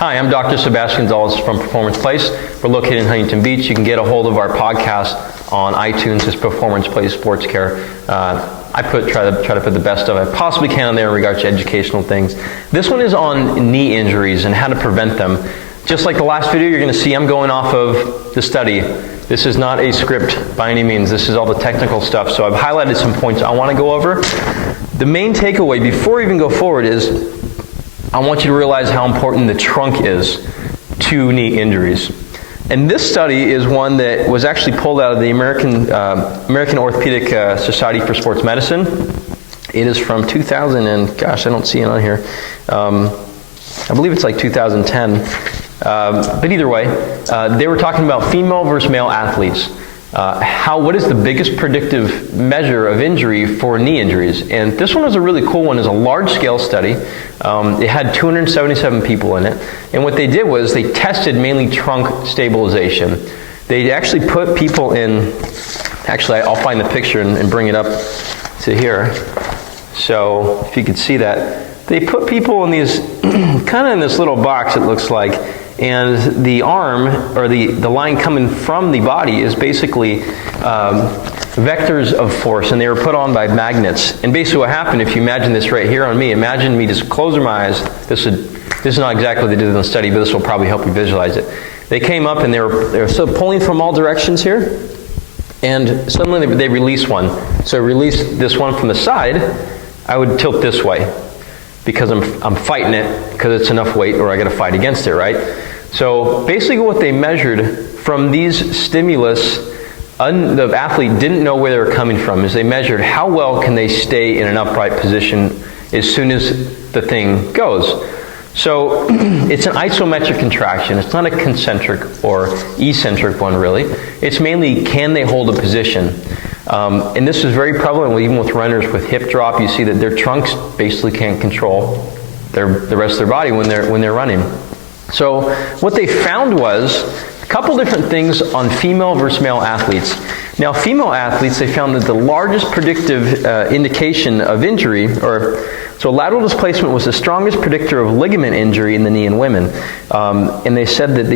Hi, I'm Dr. Sebastian Gonzalez from Performance Place. We're located in Huntington Beach. You can get a hold of our podcast on iTunes as Performance Place Sports Care. I try to put the best of I possibly can on there in regards to educational things. This one is on knee injuries and how to prevent them. Just like the last video, you're going to see I'm going off of the study. This is not a script by any means. This is all the technical stuff. So I've highlighted some points I want to go over. The main takeaway before we even go forward is I want you to realize how important the trunk is to knee injuries. And this study is one that was actually pulled out of the American Orthopedic Society for Sports Medicine. It is from 2000 and, gosh, I don't see it on here. I believe it's like 2010. But either way, they were talking about female versus male athletes. What is the biggest predictive measure of injury for knee injuries? And this one was a really cool one. It's a large-scale study. It had 277 people in it. And what they did was they tested mainly trunk stabilization. They actually put people in, actually I'll find the picture and bring it up to here. So if you could see that. They put people in these, kind of in this little box it looks like, and the arm, or the line coming from the body is basically vectors of force, and they were put on by magnets. And basically what happened, if you imagine this right here on me, imagine me just closing my eyes. This is not exactly what they did in the study, but this will probably help you visualize it. They came up and they were so pulling from all directions here, and suddenly they release one. So release this one from the side, I would tilt this way, because I'm fighting it, because it's enough weight, or I got to fight against it, right? So basically what they measured from these stimulus, the athlete didn't know where they were coming from, is they measured how well can they stay in an upright position as soon as the thing goes. So it's an isometric contraction. It's not a concentric or eccentric one, really. It's mainly, can they hold a position? And this is very prevalent even with runners with hip drop. You see that their trunks basically can't control the rest of their body when they're running. So what they found was a couple different things on female versus male athletes. Now, female athletes, they found that the largest predictive indication of injury, so lateral displacement was the strongest predictor of ligament injury in the knee in women. And they said that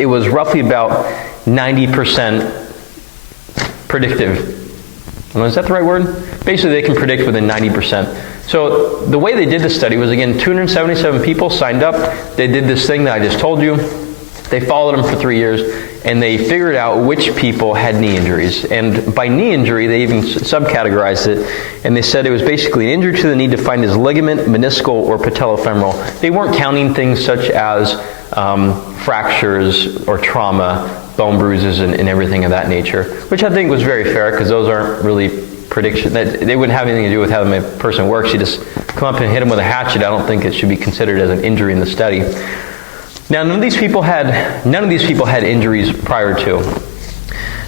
it was roughly about 90% predictive. Is that the right word? Basically, they can predict within 90%. So the way they did this study was, again, 277 people signed up. They did this thing that I just told you. They followed them for 3 years, and they figured out which people had knee injuries. And by knee injury, they even subcategorized it, and they said it was basically an injury to the knee defined as ligament, meniscal, or patellofemoral. They weren't counting things such as fractures or trauma, bone bruises, and everything of that nature, which I think was very fair, because those aren't really prediction. They wouldn't have anything to do with how a person works. You just come up and hit them with a hatchet. I don't think it should be considered as an injury in the study. Now, none of these people had injuries prior to.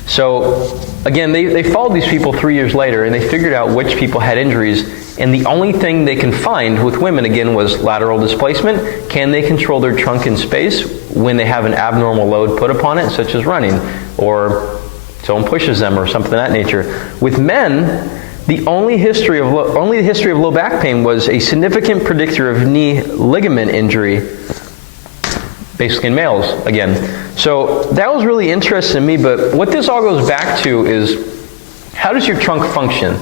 So again, they followed these people 3 years later, and they figured out which people had injuries. And the only thing they can find with women, again, was lateral displacement. Can they control their trunk in space when they have an abnormal load put upon it, such as running, or someone pushes them, or something of that nature? With men, the only history of low back pain was a significant predictor of knee ligament injury, basically in males, again. So that was really interesting to me, but what this all goes back to is, how does your trunk function?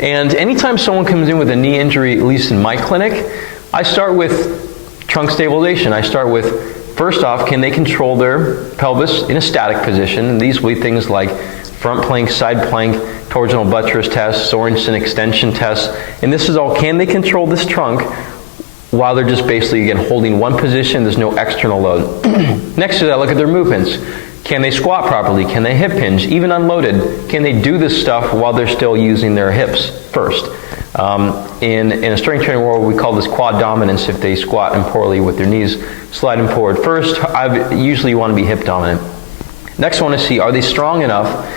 And anytime someone comes in with a knee injury, at least in my clinic, I start with trunk stabilization. I start with, first off, can they control their pelvis in a static position? And these will be things like front plank, side plank, torsional buttress tests, Sorensen extension tests. And this is all, can they control this trunk while they're just basically, again, holding one position, there's no external load. Next to that, look at their movements. Can they squat properly? Can they hip hinge? Even unloaded, can they do this stuff while they're still using their hips first? In a strength training world, we call this quad dominance. If they squat in poorly with their knees sliding forward first, usually you want to be hip dominant. Next, I want to see, are they strong enough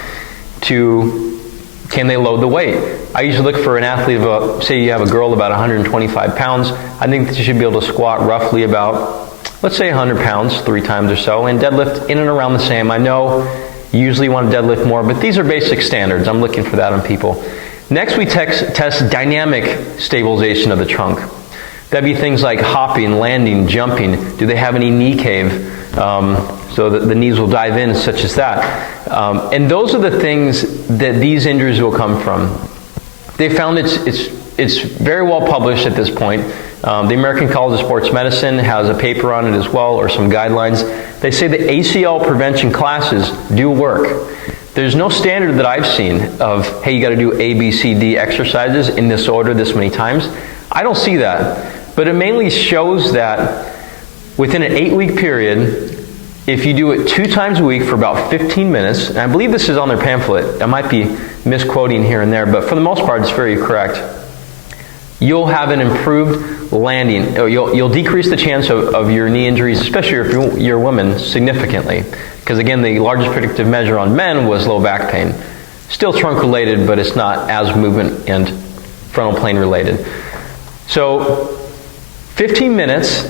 can they load the weight? I usually look for an athlete of, say you have a girl about 125 pounds, I think that you should be able to squat roughly about, let's say 100 pounds 3 times or so, and deadlift in and around the same. I know you usually want to deadlift more, but these are basic standards. I'm looking for that on people. Next, we test dynamic stabilization of the trunk. That'd be things like hopping, landing, jumping. Do they have any knee cave? So that the knees will dive in, such as that. And those are the things that these injuries will come from. They found it's very well published at this point. The American College of Sports Medicine has a paper on it as well, or some guidelines. They say the ACL prevention classes do work. There's no standard that I've seen of, hey, you got to do A, B, C, D exercises in this order this many times. I don't see that. But it mainly shows that within an 8-week period, if you do it 2 times a week for about 15 minutes, and I believe this is on their pamphlet, I might be misquoting here and there, but for the most part it's very correct, you'll have an improved landing, or you'll decrease the chance of your knee injuries, especially if you're a woman, significantly. Because again, the largest predictive measure on men was low back pain. Still trunk related, but it's not as movement and frontal plane related. So 15 minutes,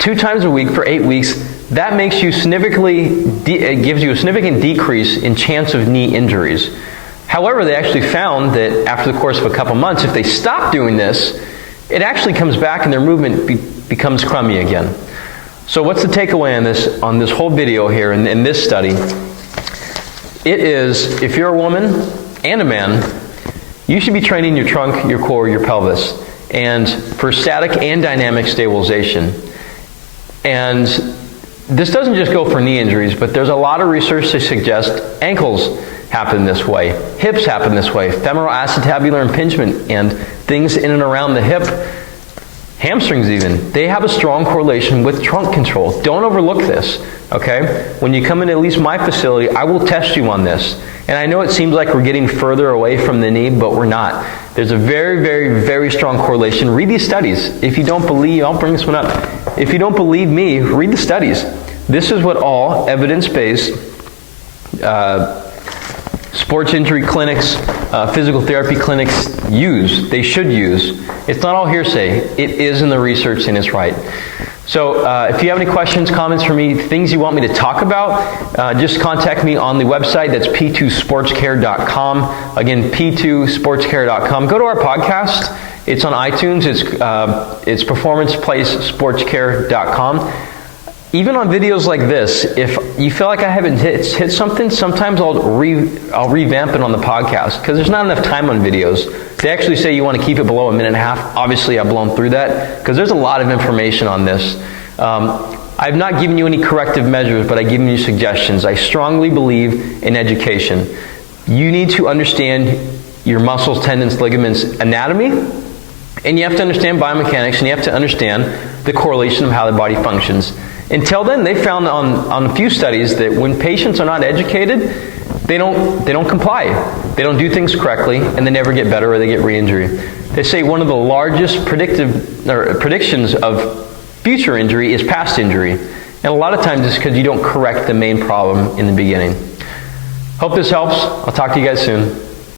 2 times a week for 8 weeks, that makes you it gives you a significant decrease in chance of knee injuries. However, they actually found that after the course of a couple months, if they stop doing this, it actually comes back and their movement becomes crummy again. So what's the takeaway on this whole video here in this study? It is, if you're a woman and a man, you should be training your trunk, your core, your pelvis, and for static and dynamic stabilization. And this doesn't just go for knee injuries, but there's a lot of research to suggest ankles happen this way, hips happen this way, femoral acetabular impingement and things in and around the hip, hamstrings even, they have a strong correlation with trunk control. Don't overlook this, okay? When you come into at least my facility, I will test you on this. And I know it seems like we're getting further away from the knee, but we're not. There's a very, very, very strong correlation. Read these studies. If you don't believe, I'll bring this one up. If you don't believe me, read the studies. This is what all evidence-based sports injury clinics, physical therapy clinics use. They should use. It's not all hearsay. It is in the research and it's right. So if you have any questions, comments for me, things you want me to talk about, just contact me on the website. That's p2sportscare.com. Again, p2sportscare.com. Go to our podcast. It's on iTunes. It's performanceplacesportscare.com. Even on videos like this, if you feel like I haven't hit something, sometimes I'll revamp it on the podcast because there's not enough time on videos. They actually say you want to keep it below 1.5 minutes. Obviously, I've blown through that because there's a lot of information on this. I've not given you any corrective measures, but I've given you suggestions. I strongly believe in education. You need to understand your muscles, tendons, ligaments, anatomy, and you have to understand biomechanics, and you have to understand the correlation of how the body functions. Until then, they found on a few studies that when patients are not educated, they don't comply. They don't do things correctly, and they never get better or they get re-injury. They say one of the largest predictions of future injury is past injury. And a lot of times it's because you don't correct the main problem in the beginning. Hope this helps. I'll talk to you guys soon.